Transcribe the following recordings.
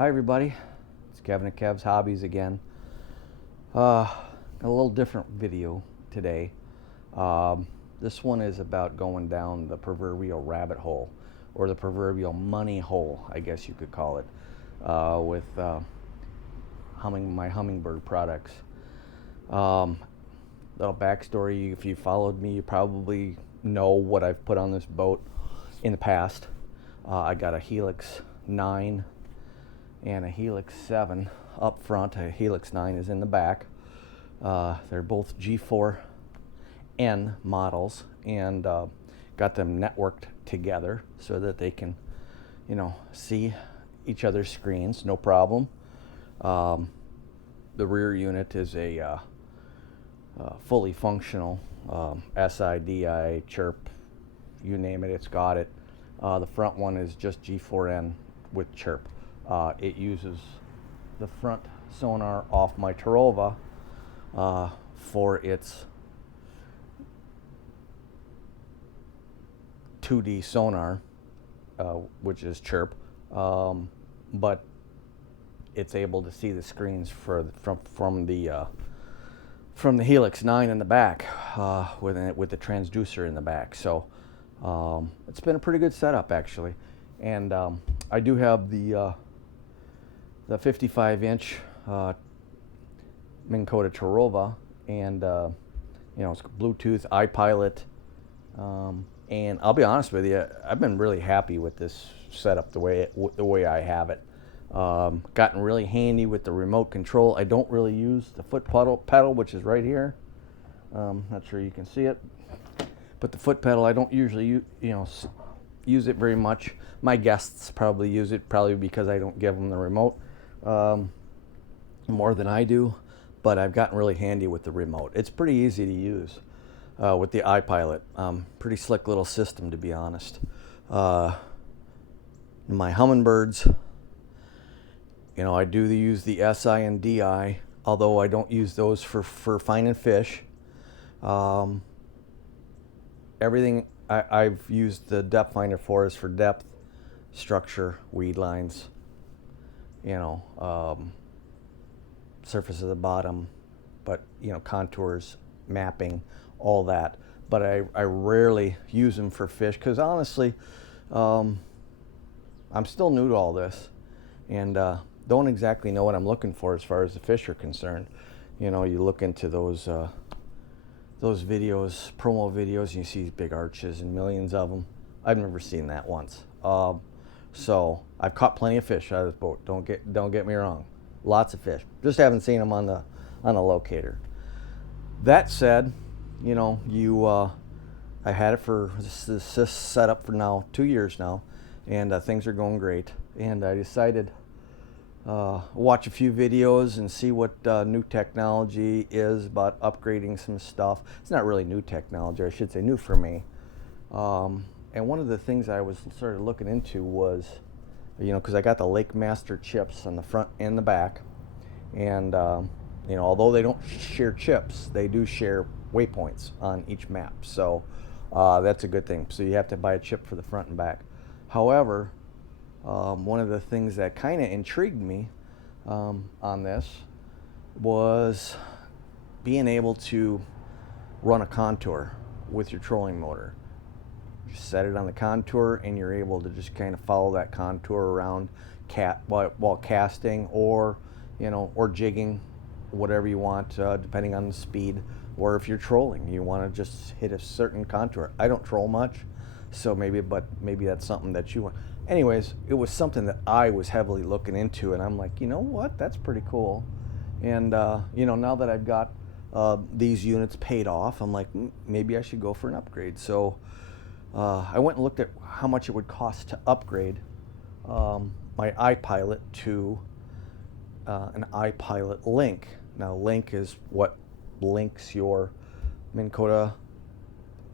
Hi everybody, it's Kevin at Kev's Hobbies again. A little different video today. This one is about going down the proverbial rabbit hole, or the proverbial money hole, I guess you could call it, with my Humminbird products. Little backstory, if you followed me, you probably know what I've put on this boat in the past. I got a Helix 9 and a Helix 7 up front. A Helix 9 is in the back. They're both G4N models, and got them networked together so that they can, see each other's screens, no problem. The rear unit is a fully functional SIDI, chirp, you name it, it's got it. The front one is just G4N with chirp. It uses the front sonar off my Terrova for its 2D sonar, which is chirp, but it's able to see the screens from the Helix 9 in the back, with the transducer in the back. So it's been a pretty good setup actually, and I do have the 55-inch Minn Kota Terrova, and it's Bluetooth, iPilot, and I'll be honest with you, I've been really happy with this setup the way I have it. Gotten really handy with the remote control. I don't really use the foot pedal, which is right here. Not sure you can see it, but the foot pedal, I don't usually use it very much. My guests probably use it, probably because I don't give them the remote more than I do, but I've gotten really handy with the remote. It's pretty easy to use with the iPilot. Pretty slick little system, to be honest. My Humminbirds, I do use the SI and DI, although I don't use those for finding fish. Everything I've used the depth finder for is for depth, structure, weed lines, surface of the bottom, but contours, mapping, all that. But I rarely use them for fish because honestly, I'm still new to all this, and don't exactly know what I'm looking for as far as the fish are concerned. You look into those videos, promo videos, and you see these big arches and millions of them. I've never seen that once. So I've caught plenty of fish out of this boat. Don't get me wrong, lots of fish. Just haven't seen them on the locator. That said, I had it for this setup for now 2 years now, and things are going great. And I decided watch a few videos and see what new technology is about upgrading some stuff. It's not really new technology, I should say new for me. And one of the things I was sort of looking into was, because I got the Lake Master chips on the front and the back, and although they don't share chips, they do share waypoints on each map. So that's a good thing. So you have to buy a chip for the front and back. However, one of the things that kind of intrigued me on this was being able to run a contour with your trolling motor. You set it on the contour and you're able to just kind of follow that contour around while casting, or jigging, whatever you want, depending on the speed. Or if you're trolling, you want to just hit a certain contour. I don't troll much, so maybe that's something that you want. Anyways, it was something that I was heavily looking into, and I'm like, you know what, that's pretty cool. And now that I've got these units paid off, I'm like, maybe I should go for an upgrade. So I went and looked at how much it would cost to upgrade my iPilot to an iPilot Link. Now, Link is what links your Minn Kota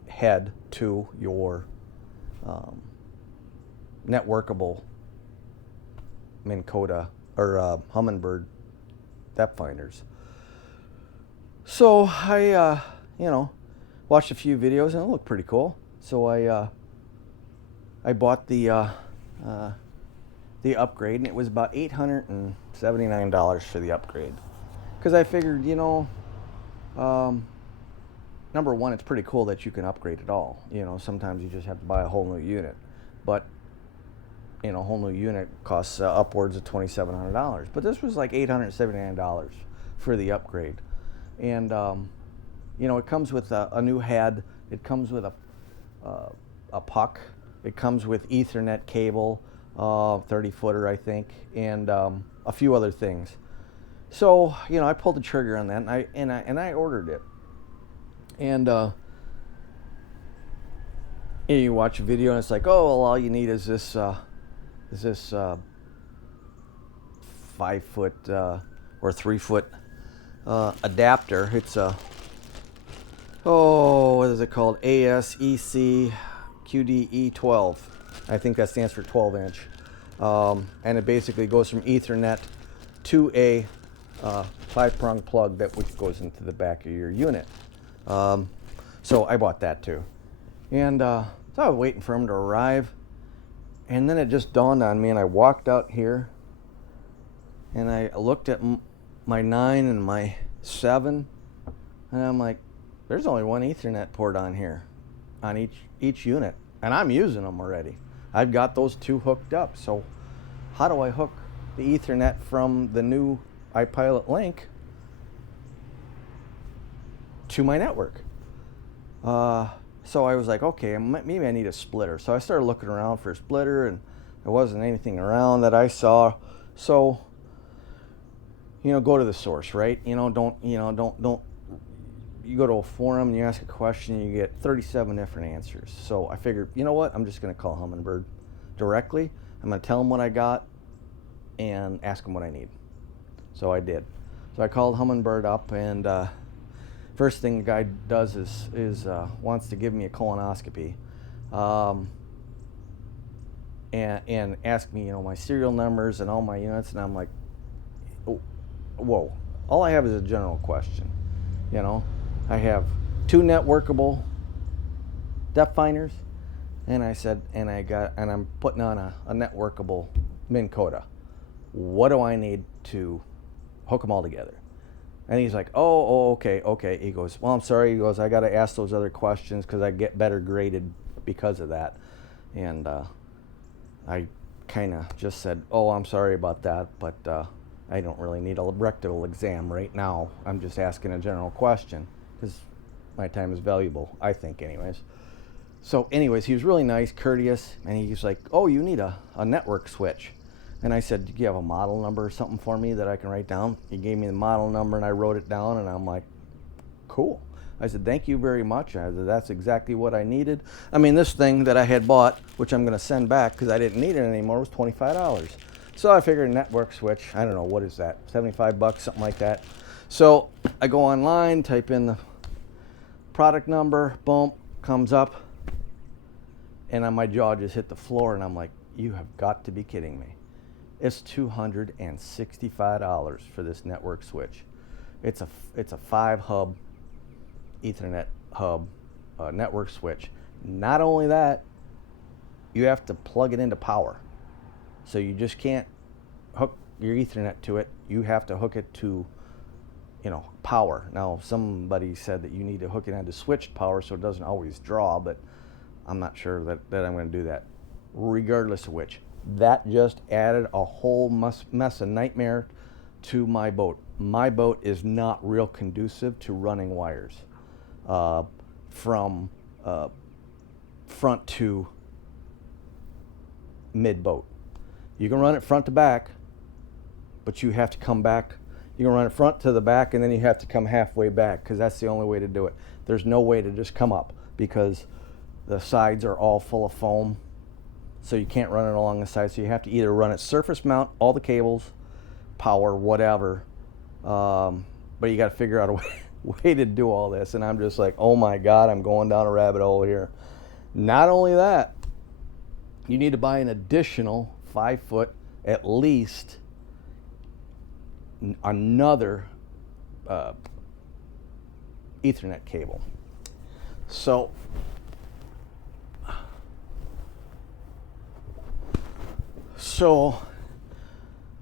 head to your networkable Minn Kota or Humminbird depth finders. So I watched a few videos and it looked pretty cool. So I bought the the upgrade, and it was about $879 for the upgrade. Because I figured, number one, it's pretty cool that you can upgrade it all. Sometimes you just have to buy a whole new unit, but a whole new unit costs upwards of $2,700. But this was like $879 for the upgrade, and it comes with a new head. It comes with a puck. It comes with Ethernet cable, 30-footer, I think, and a few other things. So I pulled the trigger on that, and I ordered it. And you watch a video, and it's like, oh, well, all you need is this 5-foot or 3-foot adapter. It's what is it called? ASEC QDE12. I think that stands for 12-inch. And it basically goes from Ethernet to a 5-prong plug which goes into the back of your unit. So I bought that too. And so I was waiting for him to arrive. And then it just dawned on me, and I walked out here and I looked at my 9 and my 7, and I'm like, there's only one Ethernet port on here, on each unit, and I'm using them already. I've got those two hooked up. So how do I hook the Ethernet from the new iPilot Link to my network? So I was like, okay, maybe I need a splitter. So I started looking around for a splitter, and there wasn't anything around that I saw. So, go to the source, right? Don't you go to a forum and you ask a question, you get 37 different answers. So I figured, you know what? I'm just going to call Humminbird directly. I'm going to tell them what I got and ask them what I need. So I did. So I called Humminbird up, and first thing the guy does is wants to give me a colonoscopy, and ask me, my serial numbers and all my units, and I'm like, oh, whoa! All I have is a general question. I have 2 networkable depth finders, and I'm putting on a networkable Minn Kota. What do I need to hook them all together? And he's like, oh, okay. He goes, well, I'm sorry. He goes, I got to ask those other questions because I get better graded because of that. And I kind of just said, oh, I'm sorry about that, but I don't really need a rectal exam right now. I'm just asking a general question because my time is valuable, I think, anyways. So anyways, he was really nice, courteous, and he's like, oh, you need a network switch. And I said, do you have a model number or something for me that I can write down? He gave me the model number, and I wrote it down, and I'm like, cool. I said, thank you very much. I said, that's exactly what I needed. I mean, this thing that I had bought, which I'm going to send back because I didn't need it anymore, was $25. So I figured a network switch, I don't know, what is that, 75 bucks, something like that. So I go online, type in the product number, boom, comes up, and my jaw just hit the floor, and I'm like, you have got to be kidding me. It's $265 for this network switch. It's a 5-hub Ethernet hub network switch. Not only that, you have to plug it into power. So you just can't hook your Ethernet to it. You have to hook it to, power. Now, somebody said that you need to hook it into switched power so it doesn't always draw, but I'm not sure that I'm going to do that. Regardless of which, that just added a whole mess of nightmare to my boat. My boat is not real conducive to running wires from front to mid boat. You can run it front to back, but you have to come back. You can run it front to the back, and then you have to come halfway back because that's the only way to do it. There's no way to just come up because the sides are all full of foam. So you can't run it along the side. So you have to either run it surface mount, all the cables, power, whatever. But you got to figure out a way to do all this. And I'm just like, oh my God, I'm going down a rabbit hole here. Not only that, you need to buy an additional 5-foot, at least, another Ethernet cable. So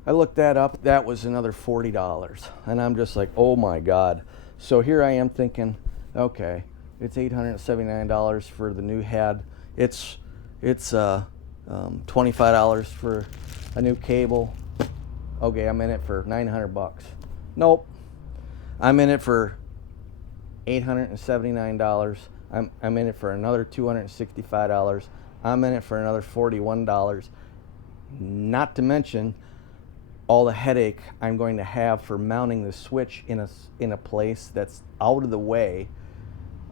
I looked that up. That was another $40. And I'm just like, oh my God. So here I am thinking, okay, it's $879 for the new head. It's $25 for a new cable. Okay, I'm in it for 900 bucks. Nope. I'm in it for $879. I'm in it for another $265. I'm in it for another $41. Not to mention all the headache I'm going to have for mounting the switch in a place that's out of the way.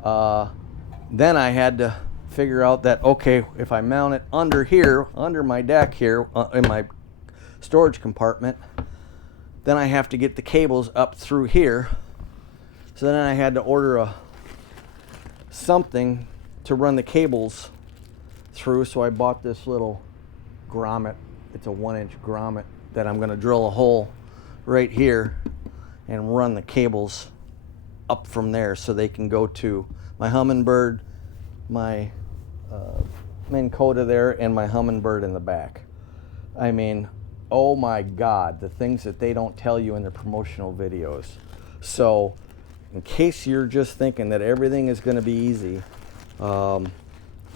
Then I had to figure out that, okay, if I mount it under here, under my deck here, in my storage compartment, then I have to get the cables up through here. So then I had to order something to run the cables through. So I bought this little grommet. It's a 1-inch grommet that I'm going to drill a hole right here and run the cables up from there so they can go to my Humminbird, my Minn Kota there, and my Humminbird in the back. I mean, oh my God, the things that they don't tell you in their promotional videos. So in case you're just thinking that everything is going to be easy, I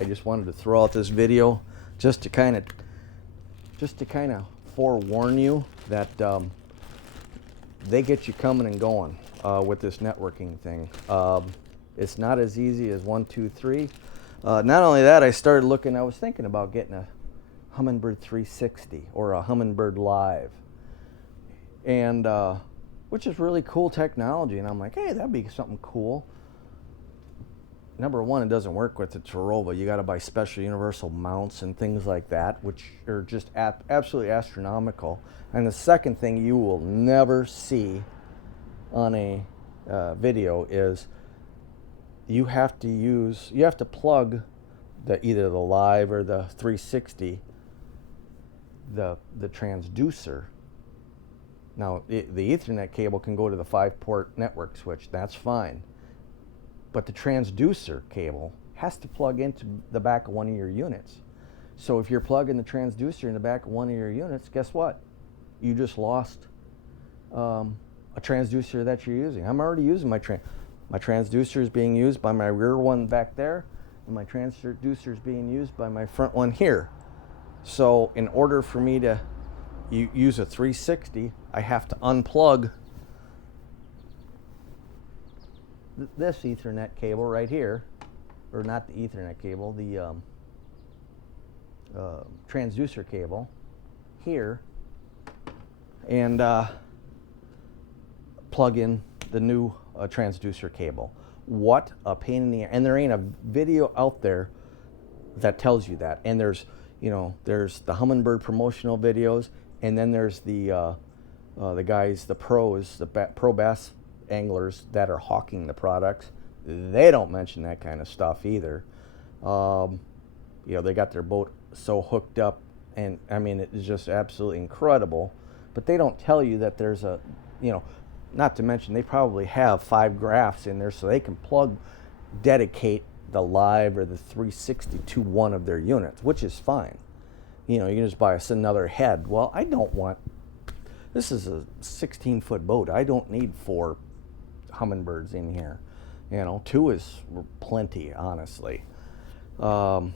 just wanted to throw out this video just to kind of forewarn you that they get you coming and going with this networking thing. It's not as easy as 1, 2, 3. Not only that, I was thinking about getting a Humminbird 360 or a Humminbird Live, and which is really cool technology. And I'm like, hey, that'd be something cool. Number one, it doesn't work with the Terrova. You got to buy special universal mounts and things like that, which are just absolutely astronomical. And the second thing you will never see on a video is you have to plug either the Live or the 360, the transducer. Now, the Ethernet cable can go to the 5-port network switch. That's fine. But the transducer cable has to plug into the back of one of your units. So if you're plugging the transducer in the back of one of your units, guess what? You just lost a transducer that you're using. I'm already using my transducer is being used by my rear one back there, and my transducer is being used by my front one here. So in order for me to use a 360, I have to unplug this Ethernet cable right here, or not the Ethernet cable, the transducer cable here, and plug in the new transducer cable. What a pain in the ass. And there ain't a video out there that tells you that. And there's the Humminbird promotional videos, and then there's the guys, the pros, the pro bass anglers that are hawking the products. They don't mention that kind of stuff either. They got their boat so hooked up, and I mean, it is just absolutely incredible. But they don't tell you that there's not to mention they probably have 5 graphs in there so they can dedicate the Live or the 360 to one of their units, which is fine. You can just buy us another head. Well, this is a 16-foot boat. I don't need 4 Humminbirds in here. 2 is plenty, honestly. Now,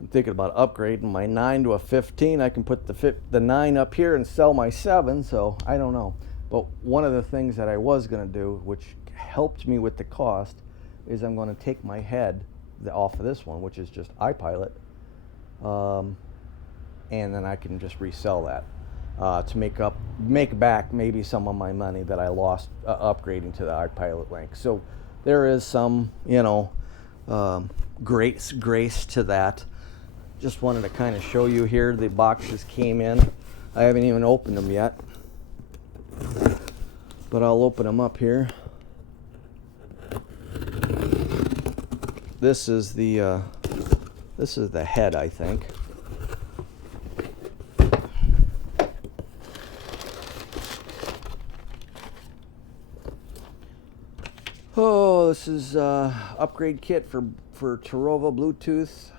I'm thinking about upgrading my 9 to a 15. I can put the 9 up here and sell my 7, so I don't know. But one of the things that I was going to do, which helped me with the cost, is I'm going to take my head off of this one, which is just iPilot, and then I can just resell that to make back maybe some of my money that I lost upgrading to the iPilot link. So there is some, grace to that. Just wanted to kind of show you here. The boxes came in. I haven't even opened them yet, but I'll open them up here. This is the head, I think. Oh, this is upgrade kit for Terrova Bluetooth.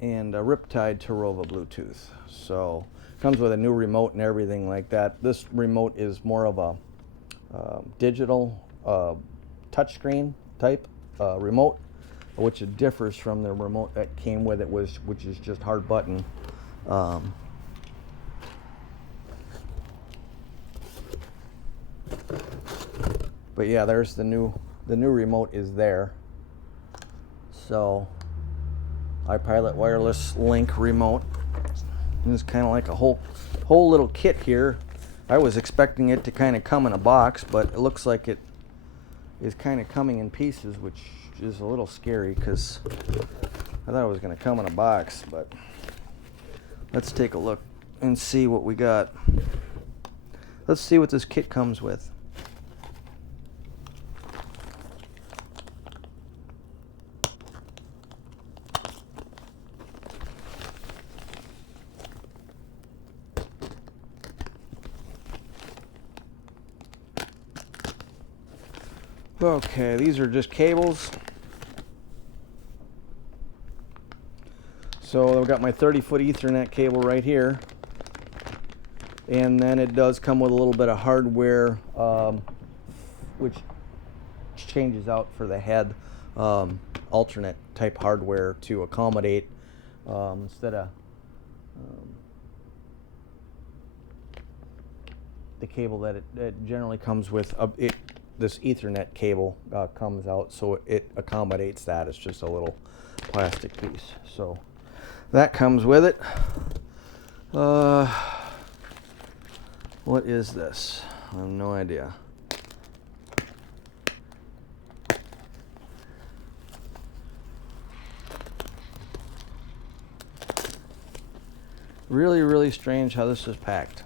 and a Riptide Terrova Bluetooth. So comes with a new remote and everything like that. This remote is more of a digital touchscreen type remote, which it differs from the remote that came with it, which is just hard button. But yeah, there's the new remote is there. So iPilot wireless link remote. And it's kind of like a whole little kit here. I was expecting it to kind of come in a box, but it looks like it is kind of coming in pieces, which is a little scary because I thought it was going to come in a box. But let's take a look and see what we got. Let's see what this kit comes with. Okay, these are just cables. So I've got my 30-foot Ethernet cable right here. And then it does come with a little bit of hardware, which changes out for the head, alternate type hardware to accommodate instead of the cable that it generally comes with. This Ethernet cable comes out, so it accommodates that. It's just a little plastic piece. So that comes with it. What is this? I have no idea. Really, really strange how this is packed.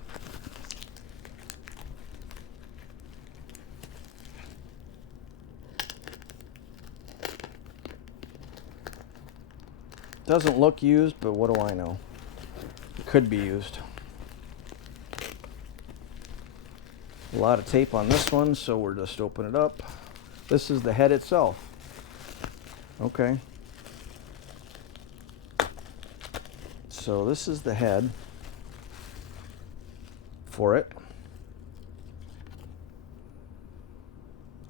Doesn't look used, but what do I know? It could be used. A lot of tape on this one, so we're just open it up. This is the head itself. Okay. So this is the head for it.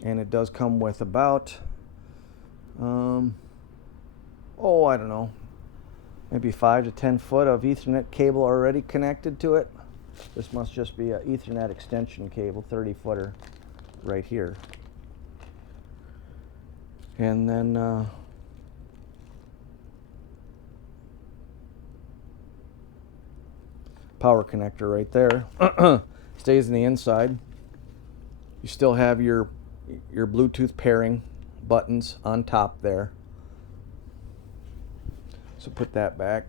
And it does come with about, I don't know, maybe 5 to 10 foot of Ethernet cable already connected to it. This must just be an Ethernet extension cable, 30-footer, right here. And then power connector right there. Stays in the inside. You still have your Bluetooth pairing buttons on top there. So put that back.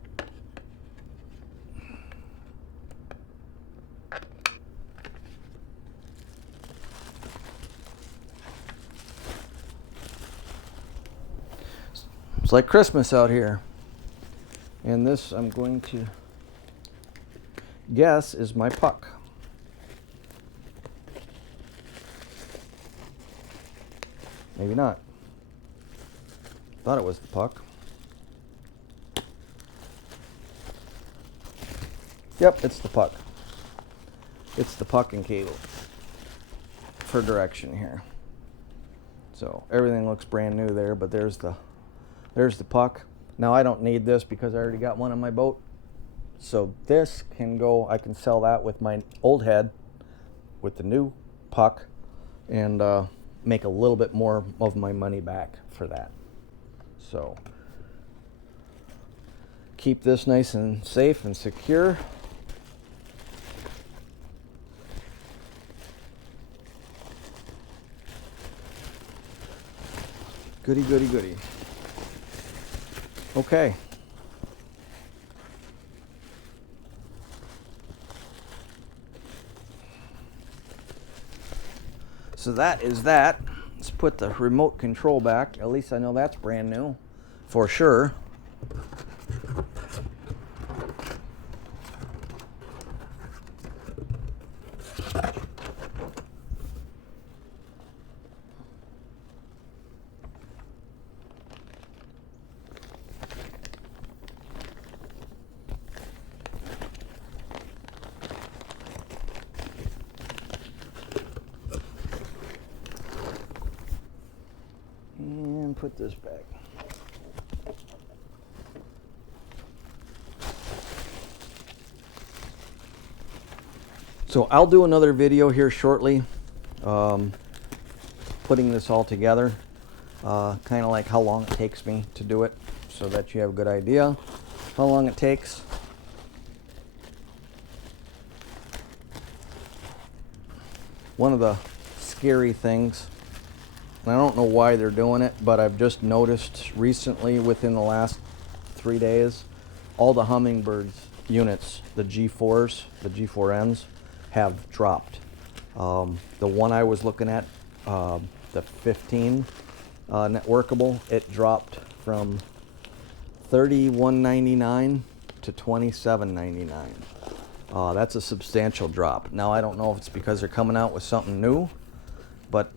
It's like Christmas out here. And this, I'm going to guess, is my puck. Maybe not. Thought it was the puck. Yep, it's the puck. It's the puck and cable for direction here. So everything looks brand new there, but there's the puck. Now I don't need this because I already got one on my boat. So this can go, I can sell that with my old head with the new puck and make a little bit more of my money back for that. So keep this nice and safe and secure. Goody, goody, goody. Okay. So that is that. Let's put the remote control back. At least I know that's brand new for sure. put this back. So I'll do another video here shortly, putting this all together, kind of like how long it takes me to do it, so that you have a good idea how long it takes. One of the scary things, and I don't know why they're doing it, but I've just noticed recently within the last 3 days, all the Humminbird's units, the G4s, the G4Ns, have dropped. The one I was looking at, the 15 net workable, it dropped from $31.99 to $27.99. That's a substantial drop. Now I don't know if it's because they're coming out with something new, but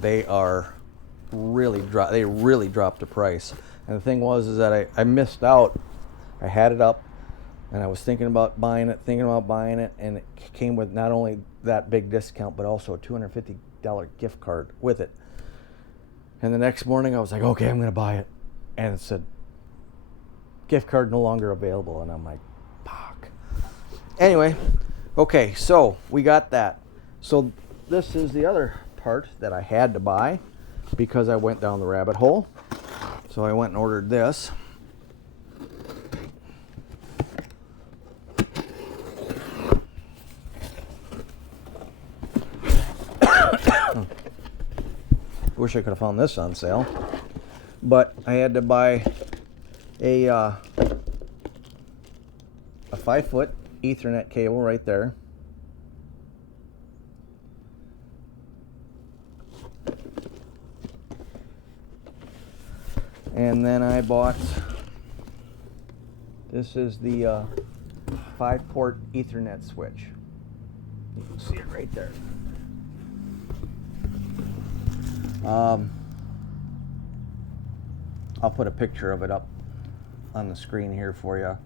they are really dropped the price. And the thing was is that I missed out. I had it up and I was thinking about buying it, and it came with not only that big discount but also a $250 gift card with it. And the next morning I was like, okay, I'm gonna buy it, and it said gift card no longer available, and I'm like, fuck. Anyway, okay, so we got that. So this is the other part that I had to buy because I went down the rabbit hole. So I went and ordered this. Wish I could have found this on sale, but I had to buy a 5-foot Ethernet cable right there. And then I bought, this is the 5-port Ethernet switch. You can see it right there. I'll put a picture of it up on the screen here for you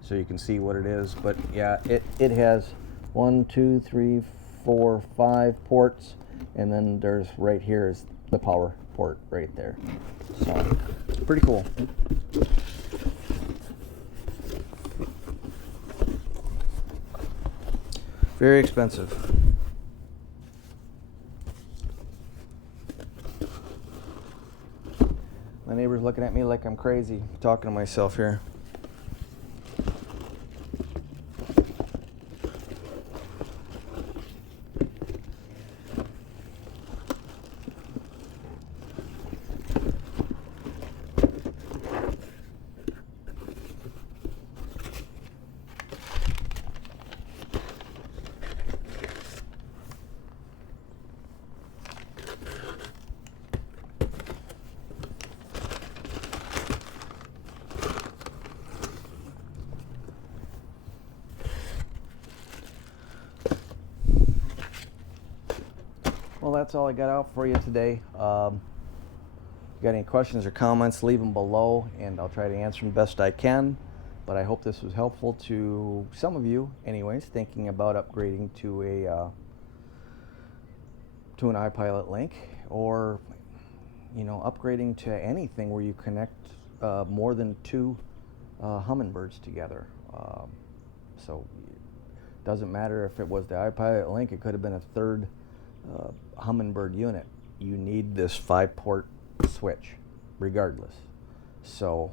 so you can see what it is. But yeah, it has 1, 2, 3, 4, 5 ports, and then there's right here is the power port right there. So pretty cool. Very expensive. My neighbor's looking at me like I'm crazy, talking to myself here. Well, that's all I got out for you today. If you got any questions or comments, leave them below and I'll try to answer them best I can. But I hope this was helpful to some of you anyways, thinking about upgrading to an iPilot Link, or upgrading to anything where you connect more than 2 Humminbirds together. So it doesn't matter if it was the iPilot Link, it could have been a third Humminbird unit. You need this 5-port switch regardless. So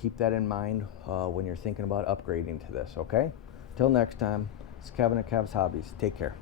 keep that in mind when you're thinking about upgrading to this, okay? Till next time, it's Kevin at Kev's Hobbies. Take care.